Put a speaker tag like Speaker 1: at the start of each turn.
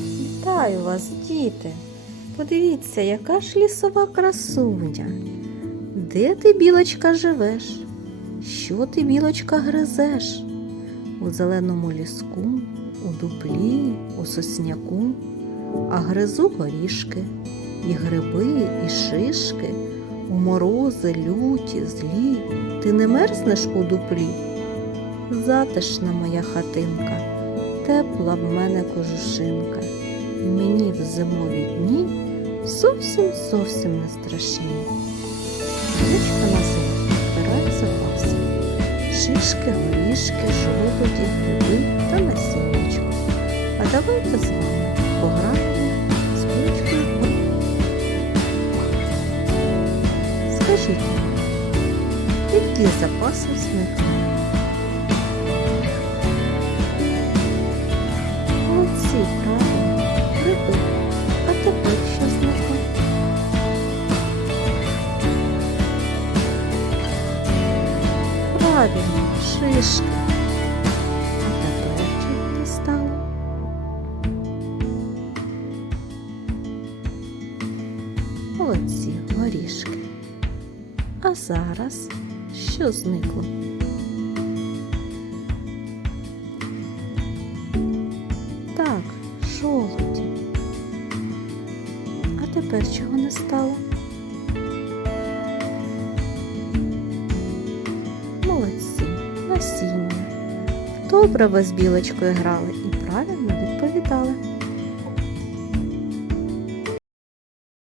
Speaker 1: Вітаю вас, діти. Подивіться, яка ж лісова красуня. Де ти, білочка, живеш? Що ти, білочка, гризеш? У зеленому ліску, у дуплі, у сосняку, а гризу горішки, і гриби, і шишки, у морози, люті, злі. Ти не мерзнеш у дуплі? Затишна моя хатинка, тепла в мене кожушинка, і мені в зимові дні зовсім зовсім не страшні. Річка на зиму збирає запаси, шишки, горішки, жолуді, гриби та насіннячко. А давайте з вами пограємо з булочкою. Скажіть, які запаси зникли? Правильно, шишки. А тепер що не стало? Молодці, горішки. А зараз що зникло? Так, жолуді. А тепер чого не стало? молодці, насіння. Добре ви з білочкою грали і правильно відповідали.